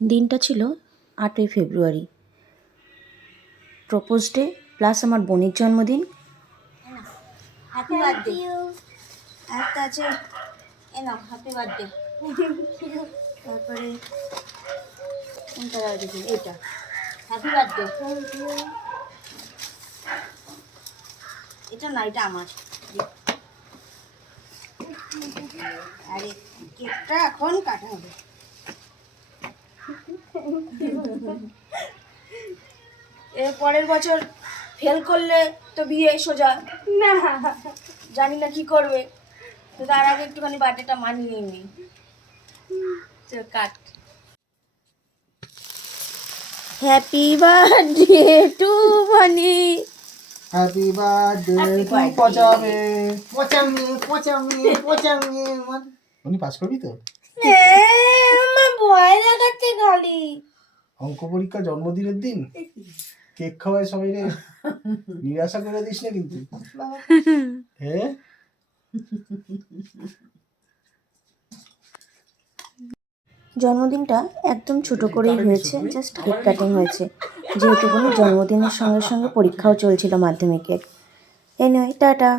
দিনটা ছিল 8ই ফেব্রুয়ারি, propose day plus আমার বোনের জন্মদিন। Happy birthday. একটা আছে, এ নাও হ্যাপি বার্থডে। তারপরে কোনটা দেখি, এইটা হ্যাপি বার্থডে। এটা না, এটা আমার। আরে কেকটা এখন কাটা হবে। এর পরের বছর ফেল করলে তো বিয়ে সোজা না, জানি না কি করবে, তো তার আগে একটুখানি বার্থডেটা মানিয়ে নি। Cut. Happy birthday to Bani. Happy birthday to পচামে পচামে পচামে পচামে। উনি পাস করবি তো? আমার ভয় লাগাচ্ছে খালি। অঙ্ক পরীক্ষা জন্মদিনের দিন কেক খাওয়ায় সবাই রে, নিরাশা করে দিস না কিন্তু। হ্যাঁ, জন্মদিনটা একদম ছোট করেই হয়েছে, জাস্ট কেক কাটিং হয়েছে, যেহেতু কোনো জন্মদিনের সঙ্গে সঙ্গে পরীক্ষাও চলছিল মাধ্যমিকের। Anyway, tata.